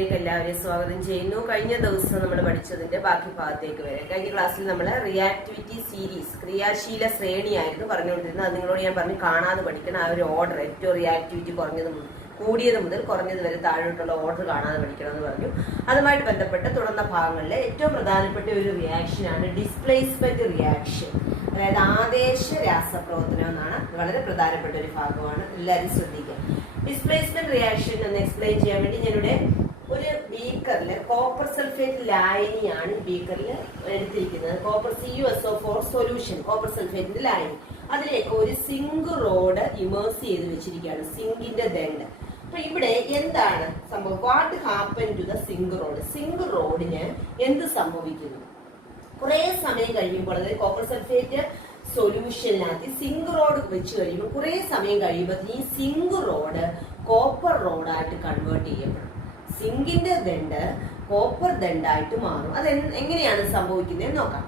ക്ലാസ്സിലേക്ക് എല്ലാവരെയും സ്വാഗതം ചെയ്യുന്നു. കഴിഞ്ഞ ദിവസം നമ്മൾ പഠിച്ചതിന്റെ ബാക്കി ഭാഗത്തേക്ക് വരാം. കഴിഞ്ഞ ക്ലാസ്സിൽ നമ്മൾ റിയാക്ടിവിറ്റി സീരീസ് ക്രിയാശീല ശ്രേണിയായിരുന്നു പറഞ്ഞുകൊണ്ടിരുന്നത്. അത് നിങ്ങളോട് ഞാൻ പറഞ്ഞു കാണാതെ പഠിക്കണം. ആ ഒരു ഓർഡർ ഏറ്റവും റിയാക്ടിവിറ്റി കൂടിയത് മുതൽ കുറഞ്ഞത് വരെ താഴോട്ടുള്ള ഓർഡർ കാണാതെ പഠിക്കണം എന്ന് പറഞ്ഞു. അതുമായിട്ട് ബന്ധപ്പെട്ട് തുടർന്ന ഭാഗങ്ങളിലെ ഏറ്റവും പ്രധാനപ്പെട്ട ഒരു റിയാക്ഷനാണ് ഡിസ്പ്ലേസ്മെന്റ് റിയാക്ഷൻ, അതായത് ആദേശ രാസപ്രവർത്തനം എന്നാണ്. വളരെ പ്രധാനപ്പെട്ട ഒരു ഭാഗമാണ്, എല്ലാവരും ശ്രദ്ധിക്കുക. ഡിസ്പ്ലേസ്മെന്റ് റിയാക്ഷൻ എന്ന് എക്സ്പ്ലെയിൻ ചെയ്യാൻ വേണ്ടി ഞാനിവിടെ ഒരു ബീക്കറിൽ കോപ്പർ സൾഫേറ്റ് ലായനിയാണ് ബീക്കറിൽ എടുത്തിരിക്കുന്നത്. കോപ്പർ CuSO4 സൊല്യൂഷൻ, കോപ്പർ സൾഫേറ്റിന്റെ ലായനി. അതിലേക്ക് ഒരു സിങ്ക് റോഡ് ഇമേഴ്സ് ചെയ്ത് വെച്ചിരിക്കുകയാണ്, സിങ്കിന്റെ ദണ്ട്. അപ്പൊ ഇവിടെ എന്താണ് സംഭവം? What happen to the zinc rod? Zinc റോഡിന് എന്ത് സംഭവിക്കുന്നു? കുറെ സമയം കഴിയുമ്പോൾ, അതായത് കോപ്പർ സൾഫേറ്റ് സൊല്യൂഷനിനകത്ത് സിങ്ക് റോഡ് വെച്ച് കഴിയുമ്പോൾ കുറെ സമയം കഴിയുമ്പോൾ ഈ സിങ്ക് റോഡ് കോപ്പർ റോഡായിട്ട് കൺവേർട്ട് ചെയ്യപ്പെടും. സിങ്കിന്റെ ദണ്ട് കോപ്പർ ദണ്ടായിട്ട് മാറും. അത് എങ്ങനെയാണ് സംഭവിക്കുന്നത് നോക്കാം.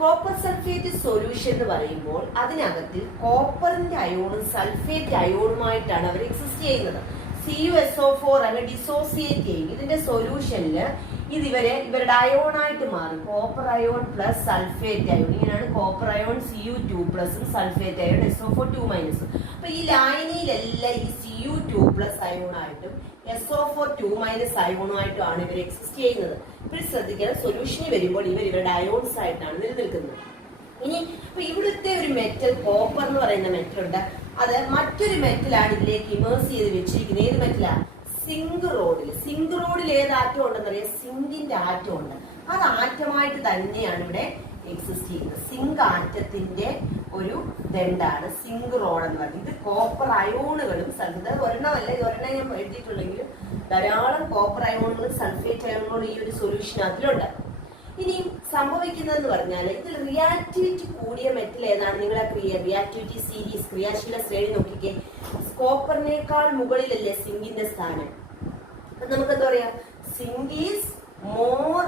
കോപ്പർ സൾഫേറ്റ് സൊല്യൂഷൻ എന്ന് പറയുമ്പോൾ അതിനകത്ത് കോപ്പറിന്റെ അയോണും സൾഫേറ്റ് അയോണുമായിട്ടാണ് അവർ എക്സിസ്റ്റ് ചെയ്യുന്നത്. CuSO4 അങ്ങ് ഡിസോസിയേറ്റ് ചെയ്യും. ഇതിന്റെ സൊല്യൂഷനിൽ ഇവരുടെ അയോണായിട്ട് മാറും. Copper ion plus sulphate ion. ഇങ്ങനെയാണ് copper ion Cu2+ sulphate ion SO4 2-. അപ്പൊ ഈ ലായനിയിലെല്ലാം ഈ Cu2+ അയോണായിട്ടും SO4 അയോണുമായിട്ടുമാണ് ഇവർ എക്സിസ്റ്റ് ചെയ്യുന്നത്. ഇപ്പോൾ ശ്രദ്ധിക്കണം, സൊല്യൂഷനിൽ വരുമ്പോൾ ഇവരുടെ അയോൺസ് ആയിട്ടാണ് നിലനിൽക്കുന്നത്. ഇനി ഇപ്പൊ ഇവിടുത്തെ ഒരു മെറ്റൽ കോപ്പർ എന്ന് പറയുന്ന മെറ്റൽ ഉണ്ട്. അത് മറ്റൊരു മെറ്റലാണ് ഇതിലേക്ക് ഇമേഴ്സ് ചെയ്ത് വെച്ചിരിക്കുന്നത്. ഏത് മെറ്റലാണ്? സിങ്ക് റോഡിൽ. സിങ്ക് റോഡിൽ ഏത് ആറ്റം ഉണ്ടെന്ന് അറിയാം? സിങ്കിന്റെ ആറ്റം ഉണ്ട്. അത് ആറ്റമായിട്ട് തന്നെയാണ് ഇവിടെ എക്സിസ്റ്റ് ചെയ്യുന്നത്. സിങ്ക് ആറ്റത്തിന്റെ ഒരു ദണ്ടാണ് സിങ്ക് റോഡ് എന്ന് പറയുന്നത്. ഇത് കോപ്പർ അയോണുകളും ഒരെണ്ണമല്ല, ഒരെണ്ണം ഞാൻ എഴുതിയിട്ടുണ്ടെങ്കിലും ധാരാളം കോപ്പർ അയോണുകളും സൾഫേറ്റ് അയോണുകളും ഈ ഒരു സൊല്യൂഷനകത്തിലുണ്ട്. ഇനി സംഭവിക്കുന്നതെന്ന് പറഞ്ഞാൽ ഇതിൽ റിയാക്ടിവിറ്റി കൂടിയ മെറ്റൽ ഏതാണ്? നിങ്ങളെ റിയാക്ടിവിറ്റി സീരീസ് ക്രിയാശീല ശ്രേണി നോക്കിക്കേ. കോപ്പറിനേക്കാൾ മുകളിലല്ലേ സിങ്കിന്റെ സ്ഥാനം? അപ്പൊ നമുക്ക് എന്താ പറയാ? Zinc is more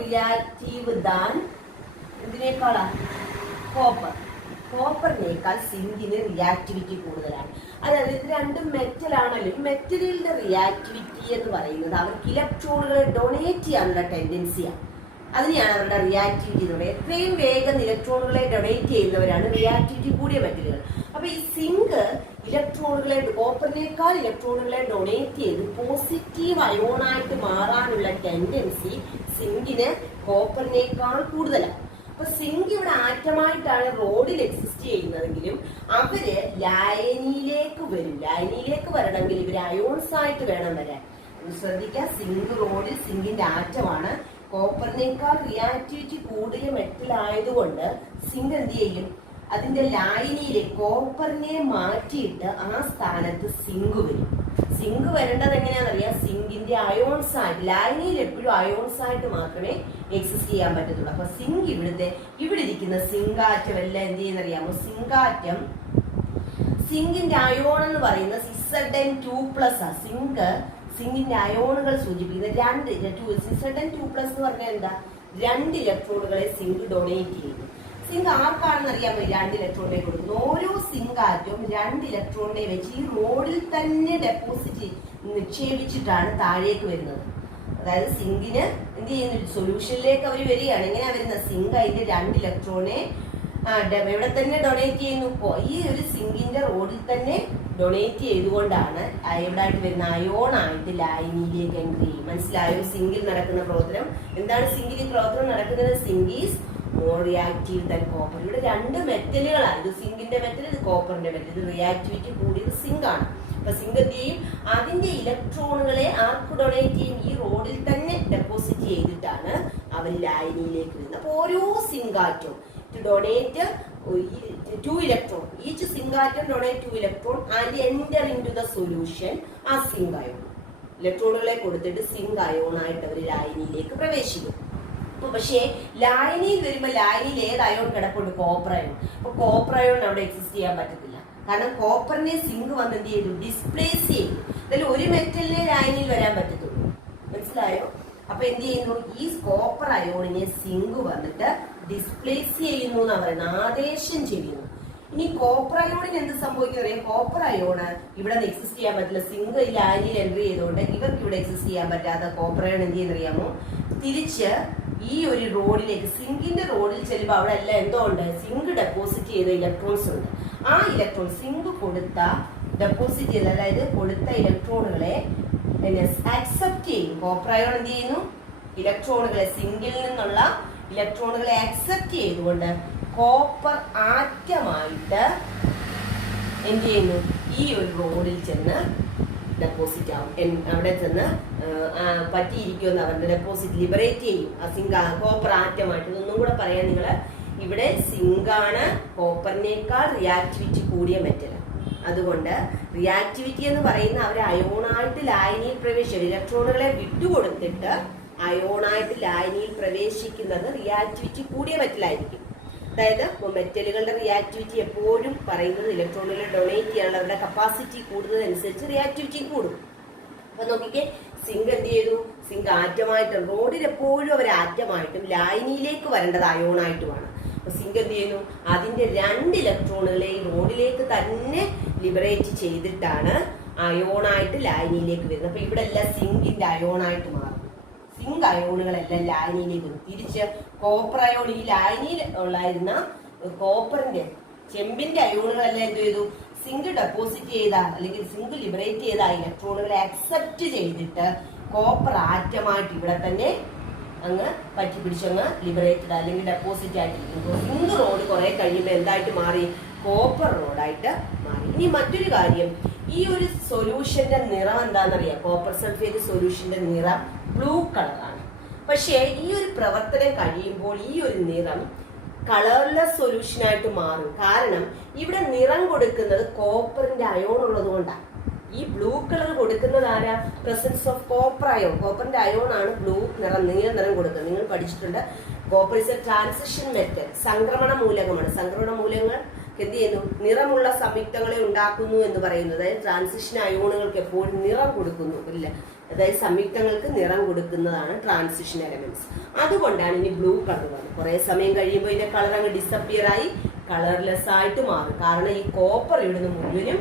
reactive than ഇതിനേക്കാളാ കോപ്പർ. കോപ്പറിനേക്കാൾ സിങ്കിന് റിയാക്ടിവിറ്റി കൂടുതലാണ്. അതായത് ഇത് രണ്ടും മെറ്റൽ ആണല്ലോ. ഈ മെറ്റലിന്റെ റിയാക്ടിവിറ്റി എന്ന് പറയുന്നത് അവർക്ക് ഇലക്ട്രോണുകളെ ഡൊണേറ്റ് ചെയ്യാനുള്ള ടെൻഡൻസിയാണ്. അതിനെയാണ് അവരുടെ റിയാക്ടിവിറ്റി എന്ന് പറയുന്നത്. എത്രയും വേഗം ഇലക്ട്രോണുകളെ ഡൊണേറ്റ് ചെയ്യുന്നവരാണ് റിയാക്ടിവിറ്റി കൂടിയ മെറ്റലുകൾ. അപ്പൊ ഈ സിങ്ക് കോപ്പറിനേക്കാൾ ഇലക്ട്രോണുകളെ ഡൊണേറ്റ് ചെയ്ത് പോസിറ്റീവ് അയോണായിട്ട് മാറാനുള്ള ടെൻഡൻസി സിങ്കിന് കോപ്പറിനേക്കാൾ കൂടുതലാണ്. അപ്പൊ സിങ്ക് ഇവിടെ ആറ്റമായിട്ടാണ് റോഡിൽ എക്സിസ്റ്റ് ചെയ്യുന്നതെങ്കിലും അവര് ലായനിയിലേക്ക് വരും. ലായനിയിലേക്ക് വരണമെങ്കിൽ ഇവര് അയോൺസ് ആയിട്ട് വേണം വരാൻ. ശ്രദ്ധിക്കുക, സിങ്ക് റോഡിൽ സിങ്കിന്റെ ആറ്റമാണ്. കോപ്പറിനേക്കാൾ റിയാക്ടിവിറ്റി കൂടിയ മെറ്റൽ ആയതുകൊണ്ട് സിങ്ക് എന്ത് ചെയ്യും? അതിന്റെ ലായനിയിലെ കോപ്പറിനെ മാറ്റിയിട്ട് ആ സ്ഥാനത്ത് സിങ്ക് വരും. സിങ്ക് വരേണ്ടത് എങ്ങനെയാണെന്നറിയാം? സിങ്കിന്റെ അയോൺസ് ആയിട്ട്, ലായനിയിൽ എപ്പോഴും അയോൺസ് ആയിട്ട് മാത്രമേ എക്സിസ്റ്റ് ചെയ്യാൻ പറ്റത്തുള്ളൂ. അപ്പൊ സിങ്ക് ഇവിടെ ഇരിക്കുന്ന സിങ്കാറ്റം എല്ലാം എന്ത് ചെയ്യുന്നറിയാമോ? സിങ്കാറ്റം സിങ്കിന്റെ അയോൺ എന്ന് പറയുന്നത് Zn2+. സിങ്കിന്റെ അയോണുകൾ സൂചിപ്പിക്കുന്നത് Zn2+ എന്ന് പറഞ്ഞാൽ എന്താ? 2 ഇലക്ട്രോണുകളെ സിങ്ക് ഡൊണേറ്റ് ചെയ്യുന്നു. സിങ്ക് ആർക്കാണെന്ന് അറിയാമോ? 2 ഇലക്ട്രോണിനെ കൊടുക്കുന്നു. ഓരോ സിങ്ക് ആറ്റവും 2 ഇലക്ട്രോണിനെ വെച്ച് ഈ റോഡിൽ തന്നെ നിക്ഷേപിച്ചിട്ടാണ് താഴേക്ക് വരുന്നത്. അതായത് സിങ്കിന് എന്ത് ചെയ്യുന്നു? സൊല്യൂഷനിലേക്ക് അവർ വരികയാണ്. എങ്ങനെയാ വരുന്നത്? സിങ്ക് അതിന്റെ 2 ഇലക്ട്രോണെ എവിടെ തന്നെ ഡൊണേറ്റ് ചെയ്യുന്നു? ഈ ഒരു സിങ്കിന്റെ റോഡിൽ തന്നെ ഡൊണേറ്റ് ചെയ്തുകൊണ്ടാണ് എവിടായിട്ട് വരുന്ന അയോണായിട്ട് ലായനിയിലേക്ക് എൻട്രി ചെയ്യും. മനസ്സിലായോ? സിങ്കിൽ നടക്കുന്ന പ്രവർത്തനം എന്താണ്? സിങ്കിൽ പ്രവർത്തനം നടക്കുന്നത് zinc is more reactive than copper. ഇവിടെ 2 മെറ്റലുകളാണ്. ഇത് സിങ്കിന്റെ മെറ്റൽ, ഇത് കോപ്പറിന്റെ മെറ്റൽ. ഇത് റിയാക്ടിവിറ്റി കൂടിയത് സിങ്ക് ആണ്. അപ്പൊ സിങ്ക് എന്ത് ചെയ്യും? അതിന്റെ ഇലക്ട്രോണുകളെ ആർക്ക് ഡൊണേറ്റ് ചെയ്യും? ഈ റോഡിൽ തന്നെ ഡെപ്പോസിറ്റ് ചെയ്തിട്ടാണ് അവർ ലായനിയിലേക്ക് വരുന്നത്. അപ്പൊ ഓരോ zinc ആറ്റവും to donate 2 electron. Each zinc atom donate 2 electron and enter into the solution as zinc ion. ഇലക്ട്രോണുകളെ കൊടുത്തിട്ട് സിങ്ക് അയോൺ ആയിട്ട് അവർ ലായനിയിലേക്ക് പ്രവേശിക്കും. അപ്പൊ പക്ഷേ ലായനിയിൽ വരുമ്പോൾ ലായനിയിൽ ഏത് അയോൺ കിടപ്പുണ്ട്? Copper ion. അപ്പൊ കോപ്പർ അയോൺ അവിടെ എക്സിസ്റ്റ് ചെയ്യാൻ പറ്റത്തില്ല. കാരണം കോപ്പറിനെ സിങ്ക് വന്ന് എന്ത് ചെയ്തു? ഡിസ്പ്ലേസ് ചെയ്തു. അതിൽ ഒരു മെറ്റലിനെ ലായനിയിൽ വരാൻ പറ്റത്തുള്ളൂ. മനസ്സിലായോ? അപ്പൊ എന്ത് ചെയ്യുന്നു? ഈ കോപ്പർ അയോണിനെ സിങ്ക് വന്നിട്ട് ഡിസ്പ്ലേസ് ചെയ്യുന്നു എന്ന് പറയുന്നത്, ആദേശം ചെയ്യുന്നു. ഇനി കോപ്പർ അയോണിന് എന്ത് സംഭവിക്കുന്ന അറിയാം? കോപ്പർ അയോണ് ഇവിടെ എക്സിസ്റ്റ് ചെയ്യാൻ പറ്റില്ല. സിങ്ക് ഈ ലായനിയിൽ എൻട്രി ചെയ്തുകൊണ്ട് ഇവർക്ക് ഇവിടെ എക്സിസ്റ്റ് ചെയ്യാൻ പറ്റാത്ത കോപ്പർ അയോൺ എന്ത് ചെയ്യുന്നറിയാമോ? തിരിച്ച് ഈ ഒരു റോഡിലേക്ക്, സിങ്കിന്റെ റോഡിൽ ചെല്ലുമ്പോൾ അവിടെ എല്ലാം എന്തോ ഉണ്ട്, സിങ്ക് ഡെപ്പോസിറ്റ് ചെയ്ത ഇലക്ട്രോൺസ് ഉണ്ട്. ആ ഇലക്ട്രോൺ സിങ്ക് ഡെപ്പോസിറ്റ് ചെയ്ത, അതായത് കൊടുത്ത ഇലക്ട്രോണുകളെ ആക്സെപ്റ്റ് ചെയ്യും. കോപ്പർ അയോൺ എന്ത് ചെയ്യുന്നു? ഇലക്ട്രോണുകളെ, സിങ്കിൽ നിന്നുള്ള ഇലക്ട്രോണുകളെ ആക്സെപ്റ്റ് ചെയ്തുകൊണ്ട് കോപ്പർ ആറ്റമായിട്ട് എന്ത് ചെയ്യുന്നു? ഈ ഒരു റോഡിൽ ചെന്ന് ഡെപ്പോസിറ്റ് ആവും. അവിടെ ചെന്ന് പറ്റിയിരിക്കുമെന്ന് അവരുടെ ഡെപ്പോസിറ്റ് ലിബറേറ്റ് ചെയ്യും. ആ സിങ്ക് കോപ്പർ ആറ്റമായിട്ട്. ഇതൊന്നും കൂടെ പറയാൻ നിങ്ങൾ, ഇവിടെ സിങ്കാണ് കോപ്പറിനേക്കാൾ റിയാക്ടിവിറ്റി കൂടിയ മെറ്റൽ. അതുകൊണ്ട് റിയാക്ടിവിറ്റി എന്ന് പറയുന്ന അവർ അയോണായിട്ട് ലായനിയിൽ പ്രവേശിക്കും. ഇലക്ട്രോണുകളെ വിട്ടുകൊടുത്തിട്ട് അയോണായിട്ട് ലായനിയിൽ പ്രവേശിക്കുന്നത് റിയാക്ടിവിറ്റി കൂടിയ മെറ്റലായിരിക്കും. അതായത് മെറ്റലുകളുടെ റിയാക്ടിവിറ്റി എപ്പോഴും പറയുന്നത് ഇലക്ട്രോണുകളെ ഡൊണേറ്റ് ചെയ്യാനുള്ള അവരുടെ കപ്പാസിറ്റി കൂടുന്നതനുസരിച്ച് റിയാക്ടിവിറ്റി കൂടും. അപ്പൊ നോക്കിക്കേ, സിങ്ക് എന്ത് ചെയ്തു? സിങ്ക് ആറ്റമായിട്ടും, റോഡിൽ എപ്പോഴും അവർ ആറ്റമായിട്ടും ലായനിയിലേക്ക് വരേണ്ടത് അയോണായിട്ടുമാണ്. അപ്പൊ സിങ്ക് എന്ത് ചെയ്യുന്നു? അതിന്റെ 2 ഇലക്ട്രോണുകളെ ഈ റോഡിലേക്ക് തന്നെ ലിബറേറ്റ് ചെയ്തിട്ടാണ് അയോണായിട്ട് ലായനിയിലേക്ക് വരുന്നത്. അപ്പൊ ഇവിടെ എല്ലാം സിങ്കിന്റെ അയോണായിട്ട് മാറും. സിങ്ക് അയോണുകളെല്ലാം ലായനിയിലേക്ക് വരും. തിരിച്ച് കോപ്പർ അയോൺ, ഈ ലായനിയിൽ ഉള്ളായിരുന്ന കോപ്പറിന്റെ, ചെമ്പിന്റെ അയോണുകളെല്ലാം എന്ത് ചെയ്തു? സിങ്ക് ഡെപ്പോസിറ്റ് ചെയ്ത അല്ലെങ്കിൽ സിങ്ക് ലിബറേറ്റ് ചെയ്ത ഇലക്ട്രോണുകളെ അക്സെപ്റ്റ് ചെയ്തിട്ട് കോപ്പർ ആറ്റമായിട്ട് ഇവിടെ തന്നെ അങ്ങ് പറ്റി പിടിച്ചങ്ങ് ലിബറേറ്റഡ് അല്ലെങ്കിൽ ഡെപ്പോസിറ്റ് ആയിട്ടിരിക്കുന്നു. സിങ്ക് റോഡ് കുറെ കഴിയുമ്പോൾ എന്തായിട്ട് മാറി? കോപ്പർ റോഡായിട്ട് മാറി. ഇനി മറ്റൊരു കാര്യം, ഈ ഒരു സൊല്യൂഷന്റെ നിറം എന്താണെന്നറിയാം? കോപ്പർ സൾഫേറ്റ് സൊല്യൂഷന്റെ നിറം ബ്ലൂ കളറാണ്. പക്ഷേ ഈ ഒരു പ്രവർത്തനം കഴിയുമ്പോൾ ഈ ഒരു നിറം കളർലെസ് സൊല്യൂഷൻ ആയിട്ട് മാറും. കാരണം ഇവിടെ നിറം കൊടുക്കുന്നത് കോപ്പറിന്റെ അയോൺ ഉള്ളത് കൊണ്ടാണ്. ഈ ബ്ലൂ കളർ കൊടുക്കുന്നത് ആരാ? Presence of copper ion. കോപ്പറിന്റെ അയോൺ ആണ് ബ്ലൂ നിറം, നീല നിറം കൊടുക്കുന്നത്. നിങ്ങൾ പഠിച്ചിട്ടുണ്ട്, copper is a transition metal, സംക്രമണ മൂലകമാണ്. സംക്രമണ മൂലകങ്ങൾ എന്ത് ചെയ്യുന്നു? നിറമുള്ള സംയുക്തങ്ങളെ ഉണ്ടാക്കുന്നു എന്ന് പറയുന്നത്. അതായത് ട്രാൻസിഷൻ അയോണുകൾക്ക് എപ്പോഴും നിറം കൊടുക്കുന്നു, ഇല്ല, അതായത് സംയുക്തങ്ങൾക്ക് നിറം കൊടുക്കുന്നതാണ് ട്രാൻസിഷൻ എലമെന്റ്സ്. അതുകൊണ്ടാണ് ഇനി ബ്ലൂ കളർ വന്നത്. കുറെ സമയം കഴിയുമ്പോൾ ഇതിന്റെ കളർ അങ്ങ് ഡിസപ്പിയർ ആയി കളർലെസ് ആയിട്ട് മാറും. കാരണം ഈ കോപ്പർ ഇവിടുന്ന് മുഴുവനും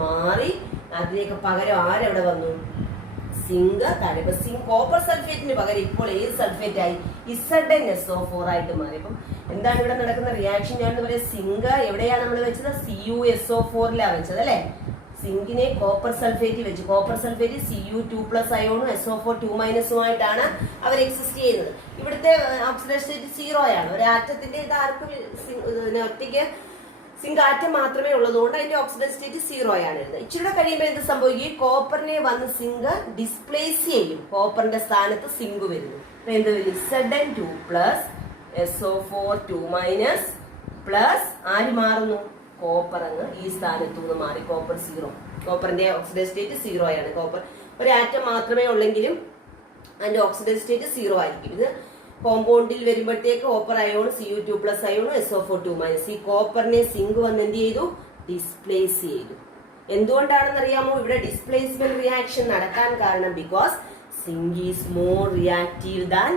മാറി അതിലേക്ക് പകരം ആരെവിടെ വന്നു? സിങ്ക് താഴെ. സിങ്ക് കോപ്പർ സൾഫേറ്റിന് പകരം ഇപ്പോൾ ഏത് സൾഫേറ്റ് ആയി? ZnSO4 ആയിട്ട് മാറി. അപ്പം എന്താണ് ഇവിടെ നടക്കുന്ന റിയാക്ഷൻ? ഞാൻ പറയാം, സിങ്ക് എവിടെയാണ് നമ്മൾ വെച്ചത്? CuSO4ലാണ് വെച്ചത് അല്ലെ? സിങ്കിനെ കോപ്പർ സൾഫേറ്റ് വെച്ച്, കോപ്പർ സൾഫേറ്റ് Cu2+ അയോണും SO4 2- അവർ എക്സിസ്റ്റ് ചെയ്യുന്നത്. ഇവിടുത്തെ ഓക്സിഡേഷൻ സ്റ്റേറ്റ് 0 ആണ്. ഒരു ആറ്റത്തിന്റെ ഇത് ആർക്കും ഒറ്റയ്ക്ക് സിങ്ക് ആറ്റം മാത്രമേ ഉള്ളതുകൊണ്ട് അതിന്റെ ഓക്സിഡേഷൻ സ്റ്റേറ്റ് 0 ആണ്. ഇച്ചിരി കഴിയുമ്പോൾ എന്ത് സംഭവിക്കും? കോപ്പറിനെ വന്ന് സിങ്ക് ഡിസ്പ്ലേസ് ചെയ്യും. കോപ്പറിന്റെ സ്ഥാനത്ത് സിങ്ക് വരുന്നു. എന്ത് വരും? Zn2+ SO4 2- ആര് മാറുന്നു? കോപ്പർ അങ്ങ് ഈ സ്ഥാനത്തു നിന്ന് മാറി. കോപ്പർ 0. കോപ്പറിന്റെ ഓക്സിഡേഷൻ സ്റ്റേറ്റ് 0 ആണ്. കോപ്പർ ഒരു ആറ്റം മാത്രമേ ഉള്ളെങ്കിലും അതിന്റെ ഓക്സിഡേഷൻ സ്റ്റേറ്റ് 0 ആയിരിക്കും. ഇത് കോമ്പൗണ്ടിൽ വരുമ്പോഴത്തേക്ക് കോപ്പർ അയോൺ Cu2+ അയോണും SO4 2-. ഈ കോപ്പറിനെ സിങ്ക് വന്ന് എന്ത് ചെയ്തു? ഡിസ്പ്ലേസ് ചെയ്തു. എന്തുകൊണ്ടാണെന്ന് അറിയാമോ ഇവിടെ ഡിസ്പ്ലേസ്മെന്റ് റിയാക്ഷൻ നടക്കാൻ കാരണം? Because zinc is more reactive than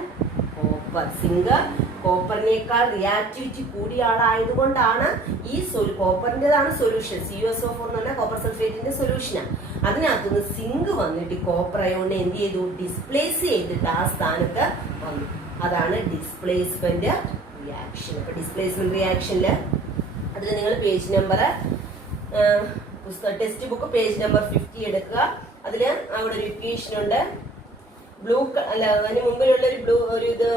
copper. Zinc കോപ്പറിനേക്കാൾ റിയാക്ടിവിറ്റി കൂടിയ ആളായതുകൊണ്ടാണ് ഈ കോപ്പറിന്റേതാണ് സൊല്യൂഷൻ. CuSO4 എന്ന് പറഞ്ഞാൽ കോപ്പർ സൾഫേറ്റിന്റെ സൊല്യൂഷനാണ്. അതിനകത്തുനിന്ന് സിങ്ക് വന്നിട്ട് കോപ്പർ അയോണിനെ എന്ത് ചെയ്തു? ഡിസ്പ്ലേസ് ചെയ്തിട്ട് ആ സ്ഥാനത്ത് വന്നു. അതാണ് ഡിസ്പ്ലേസ്മെന്റ് റിയാക്ഷൻ. അപ്പൊ ഡിസ്പ്ലേസ്മെന്റ് റിയാക്ഷനില് അതിൽ നിങ്ങൾ page number text book page number 50 എടുക്കുക. അതില് അവിടെ ഒരു ഇക്വേഷൻ ഉണ്ട്. ബ്ലൂ അല്ല, അതിന് മുമ്പിലുള്ള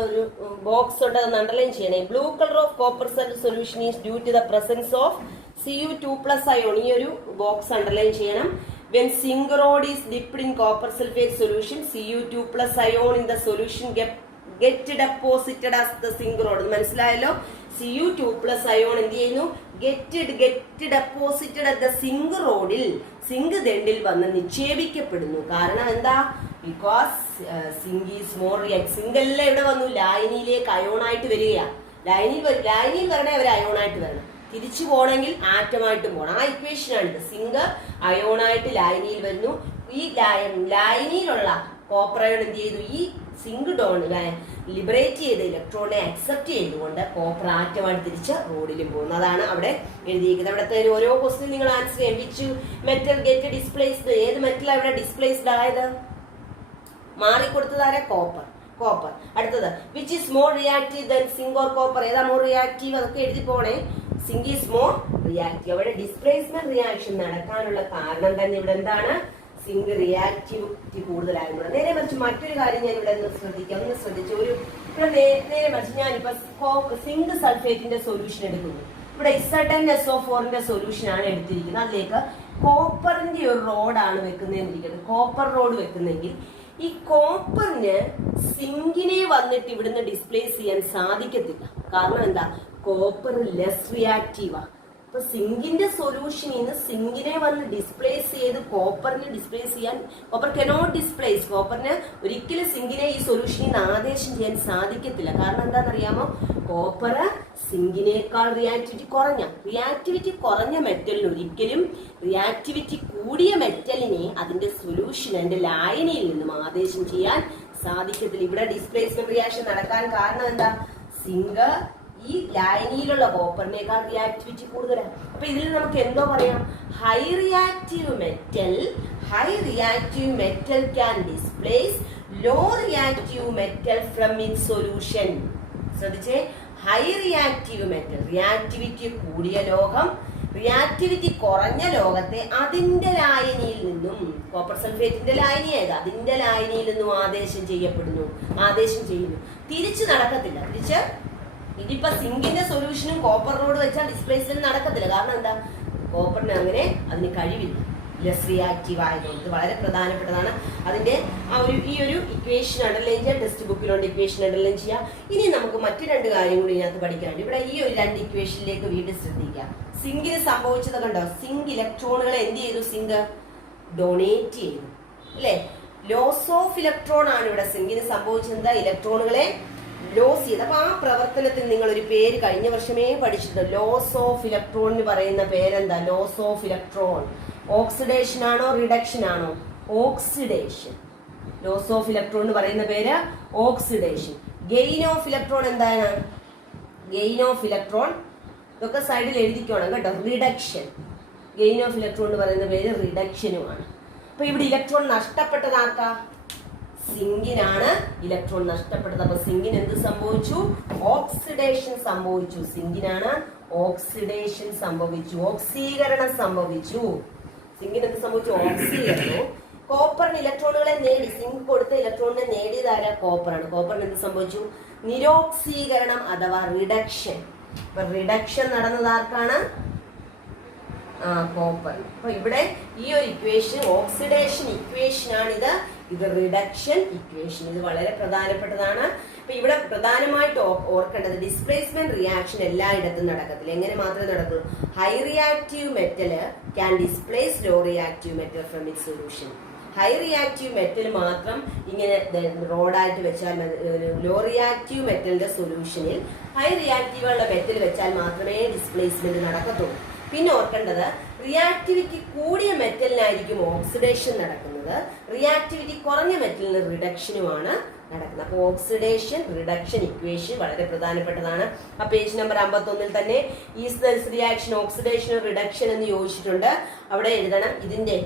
ഒരു ബോക്സ് ഉണ്ട്, അത് അണ്ടർലൈൻ ചെയ്യണേ. Blue colour of copper solution is due to the presence of Cu2+ ion. ഈ ഒരു ബോക്സ് അണ്ടർലൈൻ ചെയ്യണം. When zinc rod is dipped in copper sulfate solution, Cu2+ ion in the solution get deposited as the zinc rod. മനസ്സിലായല്ലോ? Cu2+ ion എന്ത് ചെയ്യുന്നു? get deposited at the zinc rodil, zinc ദണ്ടിൽ വന്ന് നിക്ഷേപിക്കപ്പെടുന്നു. കാരണം എന്താ? Because zinc is more react. Zinc എല്ലാം ഇവിടെ വന്നു ലായനിയിലേക്ക് അയോണായിട്ട് വരികയാണ്. ലായനിയിൽ വരണേ അവർ അയോണായിട്ട് വരണം. തിരിച്ചു പോകണമെങ്കിൽ ആറ്റമായിട്ടും പോകണം. ആ ഇക്വേഷനാണിത്. സിങ്ക് അയോണായിട്ട് ലായനിയിൽ വരുന്നു. ഈ ലായനിയിലുള്ള കോപ്പർ അയോൺ എന്ത് ചെയ്തു? ഈ സിങ്ക് ലിബറേറ്റ് ചെയ്ത ഇലക്ട്രോണിനെ അക്സെപ്റ്റ് ചെയ്തുകൊണ്ട് കോപ്പർ ആറ്റമായിട്ട് തിരിച്ച് റോഡിലും പോകുന്നു. അതാണ് അവിടെ എഴുതിയിരിക്കുന്നത്. അവിടുത്തെ ഓരോ ക്വസ്റ്റിനും നിങ്ങൾ ആൻസർ ചെയ്യാം. വിച്ച് മെറ്റൽ ഗെറ്റ് ഡിസ്പ്ലേസ്ഡ്, ഏത് മെറ്റൽ അവിടെ ഡിസ്പ്ലേസ്ഡ് ആയത്? മാറിക്കൊടുത്തതാരെ? കോപ്പർ. കോപ്പർ. അടുത്തത് which is more reactive than zinc or copper, ഏതാ മോർ റിയാക്റ്റീവ്? അതൊക്കെ എഴുതി പോണേ. Zinc is more reactive. അവിടെ ഡിസ്പ്ലേസ്മെന്റ് റിയാക്ഷൻ നടക്കാനുള്ള കാരണം തന്നെ ഇവിടെ എന്താണ്? സിങ്ക് റിയാക്ടിവിറ്റി കൂടുതലായിരുന്നു. നേരെ മറിച്ച് മറ്റൊരു കാര്യം ഞാൻ ഇവിടെ ഒന്ന് ശ്രദ്ധിച്ചു. നേരെ മറിച്ച് ഞാനിപ്പോ സിങ്ക് സൾഫേറ്റിന്റെ സൊല്യൂഷൻ എടുക്കുന്നു. ഇവിടെ ZnSO4ന്റെ സൊല്യൂഷൻ ആണ് എടുത്തിരിക്കുന്നത്. അതിലേക്ക് കോപ്പറിന്റെ ഒരു റോഡാണ് വെക്കുന്നതെന്നിരിക്കുന്നത്. കോപ്പർ റോഡ് വെക്കുന്നെങ്കിൽ ഈ കോപ്പറിന് സിങ്കിനെ വന്നിട്ട് ഇവിടുന്ന് ഡിസ്പ്ലേസ് ചെയ്യാൻ സാധിക്കത്തില്ല. കാരണം എന്താ? കോപ്പർ ലെസ് റിയാക്റ്റീവാ. അപ്പൊ സിങ്കിന്റെ സൊല്യൂഷനിൽ നിന്ന് സിങ്കിനെ വന്ന് ഡിസ്പ്ലേസ് ചെയ്ത് കോപ്പറിനെ ഡിസ്പ്ലേസ് ചെയ്യാൻ കോപ്പർ കനോട്ട് ഡിസ്പ്ലേസ്. കോപ്പറിന് ഒരിക്കലും സിങ്കിനെ ഈ സൊല്യൂഷനിൽ നിന്ന് ആദേശം ചെയ്യാൻ സാധിക്കത്തില്ല. കാരണം എന്താണെന്നറിയാമോ? കോപ്പർ സിങ്കിനേക്കാൾ റിയാക്ടിവിറ്റി കുറഞ്ഞ മെറ്റലിന് ഒരിക്കലും റിയാക്ടിവിറ്റി കൂടിയ മെറ്റലിനെ അതിന്റെ സൊല്യൂഷൻ അതിന്റെ ലായനിയിൽ നിന്നും ആദേശം ചെയ്യാൻ സാധിക്കത്തില്ല. ഇവിടെ ഡിസ്പ്ലേസ്മെന്റ് റിയാക്ഷൻ നടക്കാൻ കാരണം എന്താ? സിങ്ക് ഈ ലായനിയിലുള്ള കോപ്പറിനേക്കാൾ റിയാക്ടിവിറ്റി കൂടുതലാണ്. അപ്പൊ ഇതിൽ നമുക്ക് എന്തോ പറയാം? High reactive metal can displace low reactive metal from its solution. ശ്രദ്ധിച്ചേ, ഹൈ റിയാക്റ്റീവ് മെറ്റൽ, റിയാക്ടിവിറ്റി കൂടിയ ലോകം റിയാക്ടിവിറ്റി കുറഞ്ഞ ലോകത്തെ അതിന്റെ ലായനിയിൽ നിന്നും, കോപ്പർ സൾഫേറ്റിന്റെ ലായനിയായത്, അതിന്റെ ലായനിയിൽ നിന്നും ആദേശം ചെയ്യുന്നു. തിരിച്ചു നടക്കത്തില്ല. ഇതിപ്പോ സിങ്കിന്റെ സൊല്യൂഷനും കോപ്പർ റോഡ് വെച്ചാൽ ഡിസ്പ്ലേസ്മെന്റ് നടക്കത്തില്ല. കാരണം എന്താ? കോപ്പറിന് അങ്ങനെ അതിന് കഴിവില്ല, ലെസ് റിയാക്റ്റീവ് ആയതുകൊണ്ട്. ഇത് വളരെ പ്രധാനപ്പെട്ടതാണ്. അതിന്റെ ഈ ഒരു ഇക്വേഷൻ അണ്ടർലൈൻ ചെയ്യാം. ടെക്സ്റ്റ് ബുക്കിലുണ്ട് ഇക്വേഷൻ അണ്ടർലൈൻ ചെയ്യാം. ഇനി നമുക്ക് മറ്റു രണ്ട് കാര്യം കൂടി ഇതിനകത്ത് പഠിക്കാനുണ്ട്. ഇവിടെ ഈ ഒരു രണ്ട് ഇക്വേഷനിലേക്ക് വീണ്ടും ശ്രദ്ധിക്കാം. സിങ്കിന് സംഭവിച്ചത് കണ്ടോ? സിങ്ക് ഇലക്ട്രോണുകളെ എന്ത് ചെയ്തു? സിങ്ക് ഡൊണേറ്റ് ചെയ്തു, അല്ലെ? ലോസ് ഓഫ് ഇലക്ട്രോൺ ആണ് ഇവിടെ സിങ്കിന് സംഭവിച്ചത്. ഇലക്ട്രോണുകളെ ലോസ് ചെയ്ത്. അപ്പൊ ആ പ്രവർത്തനത്തിൽ നിങ്ങൾ ഒരു പേര് കഴിഞ്ഞ വർഷമേ പഠിച്ചിട്ടുണ്ട്. ലോസ് ഓഫ് ഇലക്ട്രോൺ എന്ന് പറയുന്ന പേരെന്താ? ലോസ് ഓഫ് ഇലക്ട്രോൺ ഓക്സിഡേഷൻ ആണോ റിഡക്ഷൻ ആണോ? ഓക്സിഡേഷൻ. ലോസ് ഓഫ് ഇലക്ട്രോൺ എന്ന് പറയുന്ന പേര് ഓക്സിഡേഷൻ. ഗെയിൻ ഓഫ് ഇലക്ട്രോൺ എന്താണ്? ഗെയിൻ ഓഫ് ഇലക്ട്രോൺ ഇതൊക്കെ സൈഡിൽ എഴുതിക്കോണം കേട്ടോ. റിഡക്ഷൻ. ഗെയിൻ ഓഫ് ഇലക്ട്രോൺ എന്ന് പറയുന്ന പേര് റിഡക്ഷനുമാണ്. അപ്പൊ ഇവിടെ ഇലക്ട്രോൺ നഷ്ടപ്പെട്ടത് ആർക്കാ? സിങ്കിനാണ് ഇലക്ട്രോൺ നഷ്ടപ്പെട്ടത്. അപ്പൊ സിങ്കിന് എന്ത് സംഭവിച്ചു? ഓക്സിഡേഷൻ സംഭവിച്ചു. സിങ്കിനാണ് ഓക്സിഡേഷൻ സംഭവിച്ചു, ഓക്സീകരണം സംഭവിച്ചു. സിങ്കിന് എന്ത് സംഭവിച്ചു? ഓക്സീകരണം. കോപ്പറിന് ഇലക്ട്രോണുകളെ നേടി, സിങ്ക് കൊടുത്ത ഇലക്ട്രോണിനെ നേടിയതാര? കോപ്പറാണ്. കോപ്പറിന് എന്ത് സംഭവിച്ചു? നിരോക്സീകരണം അഥവാ റിഡക്ഷൻ. അപ്പൊ റിഡക്ഷൻ നടന്നത് ആർക്കാണ്? കോപ്പർ. അപ്പൊ ഇവിടെ ഈ ഒരു ഇക്വേഷൻ ഓക്സിഡേഷൻ ഇക്വേഷൻ ആണിത്. ഇത് റിഡക്ഷൻ ഇക്വേഷൻ. ഇത് വളരെ പ്രധാനപ്പെട്ടതാണ്. അപ്പൊ ഇവിടെ പ്രധാനമായിട്ട് ഓർക്കേണ്ടത് ഡിസ്പ്ലേസ്മെന്റ് റിയാക്ഷൻ എല്ലായിടത്തും നടക്കത്തില്ല. എങ്ങനെ മാത്രമേ നടക്കുള്ളൂ? High reactive metal can displace low reactive metal from its solution. High reactive metal മാത്രം ഇങ്ങനെ റോഡായിട്ട് വെച്ചാൽ, ലോ റിയാക്റ്റീവ് മെറ്റലിന്റെ സൊല്യൂഷനിൽ ഹൈ റിയാക്റ്റീവുള്ള മെറ്റൽ വെച്ചാൽ മാത്രമേ ഡിസ്പ്ലേസ്മെന്റ് നടക്കത്തുള്ളൂ. പിന്നെ ഓർക്കേണ്ടത് റിയാക്ടിവിറ്റി കൂടിയ മെറ്റലിനായിരിക്കും ഓക്സിഡേഷൻ നടക്കുന്നത്, റിയാക്ടിവിറ്റി കുറഞ്ഞ മെറ്റലിന് റിഡക്ഷനുമാണ് നടക്കുന്നത്. അപ്പോൾ ഓക്സിഡേഷൻ റിഡക്ഷൻ ഇക്വേഷൻ വളരെ പ്രധാനപ്പെട്ടതാണ്. ആ പേജ് നമ്പർ 51 തന്നെ is this reaction oxidation reduction എന്ന് ചോദിച്ചിട്ടുണ്ട്. അവിടെ എഴുതണം ഇതിന്റെ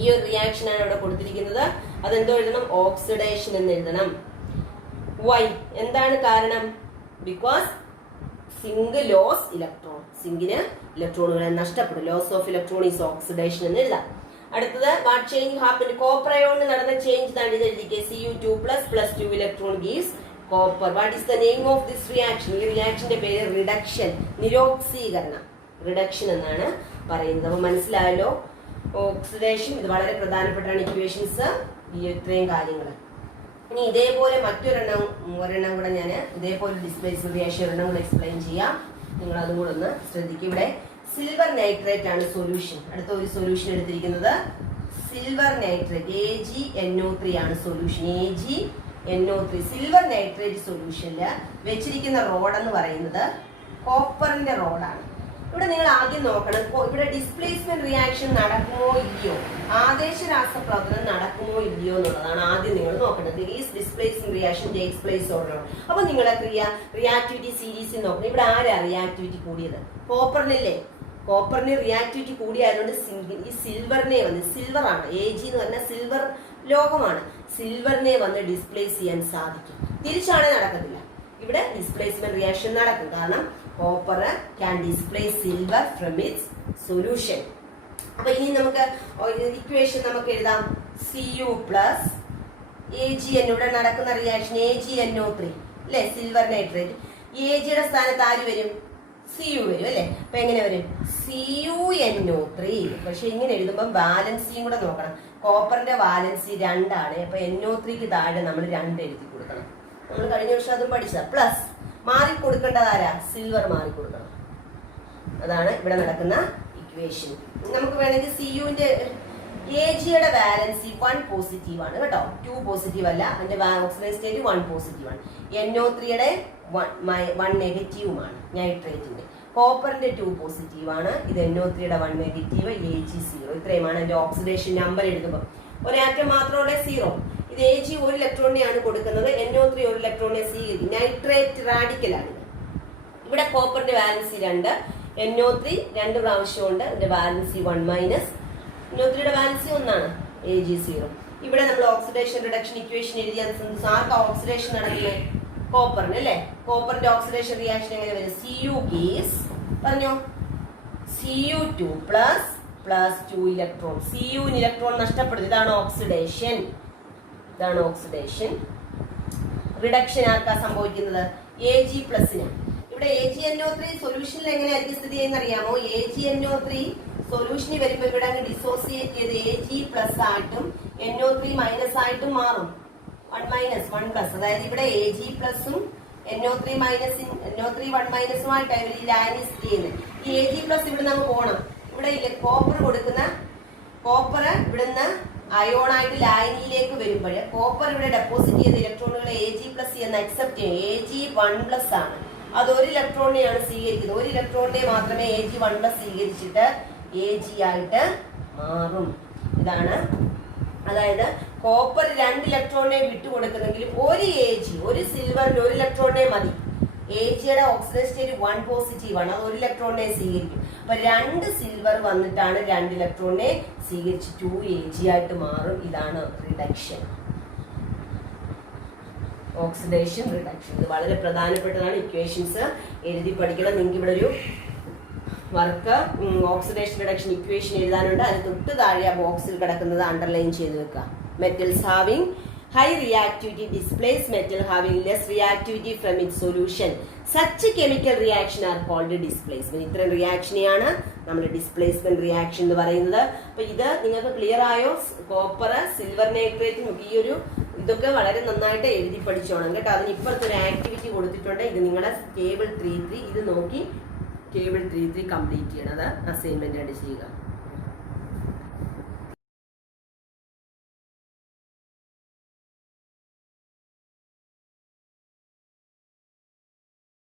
ഈ ഒരു റിയാക്ഷൻ ആണ് അവിടെ കൊടുത്തിരിക്കുന്നത്. അതെന്തോ എഴുതണം? ഓക്സിഡേഷൻ എന്ന് എഴുതണം. വൈ? എന്താണ് കാരണം? ബിക്കോസ് സിങ്ക് ലോസ് ഇലക്ട്രോൺ, സിങ്കിന് ഇലക്ട്രോണുകളെ നഷ്ടപ്പെടും. Loss of electron is oxidation എന്ന് എഴുതാം. അടുത്തത് വാട്ട് ചേഞ്ച് ഹാപ്പൻ? കോപ്പർ അയോണിന് നടന്ന ചേഞ്ച് ആണ് ഇത് എഴുതിക്കേ. Cu2++2 electron gives copper. What is the name of this reaction? ഈ റിയാക്ഷന്റെ പേര് റിഡക്ഷൻ, നിരോക്സീകരണം, റിഡക്ഷൻ എന്നാണ് പറയുന്നത്. അപ്പൊ മനസ്സിലായല്ലോ ഓക്സിഡേഷൻ. ഇത് വളരെ പ്രധാനപ്പെട്ടാണ് ഇക്വേഷൻസ്, ഈ ഇത്രയും കാര്യങ്ങൾ. ഇനി ഇതേപോലെ ഒരെണ്ണം കൂടെ ഞാൻ ഇതേപോലെ ഡിസ്പ്ലേസ്മെന്റ് റിയാക്ഷൻ ഒരെണ്ണം കൂടെ എക്സ്പ്ലെയിൻ ചെയ്യാം. നിങ്ങൾ അതും കൂടെ ഒന്ന് ശ്രദ്ധിക്കും. ഇവിടെ സിൽവർ നൈട്രേറ്റ് ആണ് സൊല്യൂഷൻ. അടുത്ത ഒരു സൊല്യൂഷൻ എടുത്തിരിക്കുന്നത് സിൽവർ നൈട്രേറ്റ്, AgNO3 ആണ് സൊല്യൂഷൻ. AgNO3 സിൽവർ നൈട്രേറ്റ് സൊല്യൂഷനിൽ വെച്ചിരിക്കുന്ന റോഡ് എന്ന് പറയുന്നത് കോപ്പറിന്റെ റോഡാണ്. ഇവിടെ നിങ്ങൾ ആദ്യം നോക്കണം, ഇവിടെ ഡിസ്പ്ലേസ്മെന്റ് റിയാക്ഷൻ നടക്കുമോ ഇല്ലയോ, ആദേശ രാസപ്രവർത്തനം നടക്കുമോ ഇല്ലയോ എന്നുള്ളതാണ് ആദ്യം നിങ്ങൾ നോക്കേണ്ടത്. Is displacing reaction takes place or not. അപ്പൊ നിങ്ങളെ റിയാക്ടിവിറ്റി സീരീസിൽ നോക്കണം. ഇവിടെ ആരാ റിയാക്ടിവിറ്റി കൂടിയത്? കോപ്പറിനല്ലേ. കോപ്പറിന് റിയാക്ടിവിറ്റി കൂടിയായതുകൊണ്ട് ഈ സിൽവറിനെ വന്ന്, സിൽവർ ആണ് AG എന്ന് പറഞ്ഞാൽ സിൽവർ ലോഹമാണ്, സിൽവറിനെ വന്ന് ഡിസ്പ്ലേസ് ചെയ്യാൻ സാധിക്കും. തിരിച്ചാണ് നടക്കത്തില്ല. ഇവിടെ ഡിസ്പ്ലേസ്മെന്റ് റിയാക്ഷൻ നടക്കും, കാരണം copper can displace silver from its solution. അപ്പൊ ഇനി നമുക്ക് ഇക്വേഷൻ നമുക്ക് എഴുതാം. Cu പ്ലസ് AgN, ഇവിടെ നടക്കുന്ന റിയാക്ഷൻ AgNO3 അല്ലെ, സിൽവർ നൈട്രേറ്റ്. Agയുടെ സ്ഥാനത്ത് ആര് വരും? Cu വരും അല്ലെ. അപ്പൊ എങ്ങനെ വരും? CuNO3. പക്ഷെ ഇങ്ങനെ എഴുതുമ്പോൾ വാലൻസിയും കൂടെ നോക്കണം. കോപ്പറിന്റെ വാലൻസി 2 ആണ്. അപ്പൊ NO3ക്ക് താഴെ നമ്മൾ 2 എഴുതി കൊടുക്കണം. നമ്മൾ കഴിഞ്ഞ വർഷം അതും പഠിച്ചത്. പ്ലസ് മാറി കൊടുക്കേണ്ടത് ആരാ? സിൽവർ മാറി കൊടുക്കണം. അതാണ് ഇവിടെ നടക്കുന്ന ഇക്വേഷൻ. നമുക്ക് വേണമെങ്കിൽ Cuന്റെ Agയുടെ വാലൻസി 1 പോസിറ്റീവ് ആണ് കേട്ടോ, 2 പോസിറ്റീവ് അല്ല. അതിന്റെ ഓക്സിഡൈസ് സ്റ്റേറ്റ് 1 പോസിറ്റീവ് ആണ്. NO3യുടെ 1 നെഗറ്റീവുമാണ് നൈട്രേറ്റിന്റെ. കോപ്പറിന്റെ 2 പോസിറ്റീവ് ആണ്. ഇത് NO3യുടെ 1 നെഗറ്റീവ്, Ag0. ഇത്രയുമാണ് എന്റെ ഓക്സിഡേഷൻ നമ്പർ എഴുതുമ്പോൾ. ഒരു ആറ്റം മാത്രമേ 0. ഇത് Ag 1 ഇലക്ട്രോണിനെയാണ് കൊടുക്കുന്നത്, NO3 1 ഇലക്ട്രോണിനെ സ്വീകരിക്കും. നൈട്രേറ്റ് റാഡിക്കലാണ്. ഇവിടെ കോപ്പറിന്റെ വാലൻസി 2, NO3 2 പ്രാവശ്യമുണ്ട്. ഇതിന്റെ വാലൻസി 1 മൈനസ്, NO3യുടെ വാലൻസി 1 ആണ്, Ag0. ഇവിടെ നമ്മൾ ഓക്സിഡേഷൻ റിഡക്ഷൻ ഇക്വേഷൻ എഴുതിയാൽ ആർക്കാ ഓക്സിഡേഷൻ നടക്കുന്നത്? കോപ്പറിന് അല്ലെ. കോപ്പറിന്റെ ഓക്സിഡേഷൻ റിയാക്ഷൻ എങ്ങനെ വരും? Cu കേസ് പറഞ്ഞോ, Cu2 plus 2 electron. Cu electron നഷ്ടപ്പെടുന്നു. ഇതാണ് ഓക്സിഡേഷൻ. ഇതാണ് ഓക്സിഡേഷൻ. റിഡക്ഷൻ ആർക്കാ സംഭവിക്കുന്നത്? Ag പ്ലസിന്. ഇവിടെ AgNO3 സൊല്യൂഷനിൽ എങ്ങനെയായിരിക്കും സ്ഥിതി ചെയ്യുന്ന അറിയാമോ? AgNO3 സൊല്യൂഷനിൽ വരുമ്പോൾ ഇവിടെ അങ്ങ് ഡിസോസിയേറ്റ് ചെയ്ത് Ag പ്ലസ് ആയിട്ടും NO3 മൈനസ് ആയിട്ടും മാറും. 1 മൈനസ് 1 പ്ലസ്. അതായത് ഇവിടെ Ag പ്ലസും NO3 മൈനസും NO3 1 മൈനസുമായിട്ടാണ് ഇവർ ഈ ലൈനിൽ സ്ഥിതി ചെയ്യുന്നത്. ഈ Ag പ്ലസ് ഇവിടെ നമ്മൾ പോകണം. ഇവിടെ ഇല്ല കോപ്പർ കൊടുക്കുന്ന കോപ്പർ ഇവിടുന്ന് അയോൺ ആയിട്ട് ലൈനിലേക്ക് വരുമ്പോൾ കോപ്പർ ഇവിടെ ഡെപ്പോസിറ്റ് ചെയ്ത ഇലക്ട്രോണുകളെ Ag പ്ലസ് എന്ന് അക്സെപ്റ്റ് ചെയ്യും. Ag 1 പ്ലസ് ആണ്. അത് 1 ഇലക്ട്രോണിനെയാണ് സ്വീകരിക്കുന്നത്. 1 ഇലക്ട്രോണിനെ മാത്രമേ Ag 1 പ്ലസ് സ്വീകരിച്ചിട്ട് Ag ആയിട്ട് മാറും. ഇതാണ്, അതായത് കോപ്പർ 2 ഇലക്ട്രോണിനെ വിട്ടുകൊടുക്കുന്നെങ്കിലും ഒരു Ag, ഒരു സിൽവറിന് 1 ഇലക്ട്രോണിനെ മതി. Agയുടെ ഓക്സിഡൈസ് സ്റ്റേറ്റ് 1 പോസിറ്റീവ് ആണ്, അത് 1 ഇലക്ട്രോണിനെ സ്വീകരിക്കും. അപ്പൊ 2 സിൽവർ വന്നിട്ടാണ് 2 ഇലക്ട്രോണിനെ സ്വീകരിച്ച് 2 Ag ആയിട്ട് മാറും. ഇതാണ് റിഡക്ഷൻ, ഓക്സിഡേഷൻ റിഡക്ഷൻ. ഇത് വളരെ പ്രധാനപ്പെട്ടതാണ്. ഇക്വേഷൻസ് എഴുതി പഠിക്കണം. നിങ്ങൾക്ക് ഇവിടെ ഒരു വർക്ക് ഓക്സിഡേഷൻ റിഡക്ഷൻ ഇക്വേഷൻ എഴുതാനുണ്ട്. അതിന് തൊട്ട് താഴെ ആ ബോക്സിൽ കിടക്കുന്നത് അണ്ടർലൈൻ ചെയ്ത് വെക്കുക. Metals having high reactivity displace metal having less reactivity from its solution. Such chemical reaction are called displacement. ഇത്തരം റിയാക്ഷനെയാണ് നമ്മൾ ഡിസ്പ്ലേസ്മെന്റ് റിയാക്ഷൻ എന്ന് പറയുന്നത്. അപ്പൊ ഇത് നിങ്ങൾക്ക് ക്ലിയർ ആയോ? കോപ്പർ, സിൽവർ നൈട്രേറ്റും ഈ ഒരു ഇതൊക്കെ വളരെ നന്നായിട്ട് എഴുതി പഠിച്ചോണം കേട്ടോ. അതിന് ഇപ്പുറത്തെ ഒരു ആക്ടിവിറ്റി കൊടുത്തിട്ടുണ്ട്. ഇത് നിങ്ങളുടെ ടേബിൾ 3.3 ഇത് നോക്കി ടേബിൾ 3.3 കംപ്ലീറ്റ് ചെയ്യണം. അത് അസൈൻമെന്റ് ആയിട്ട് ചെയ്യുക.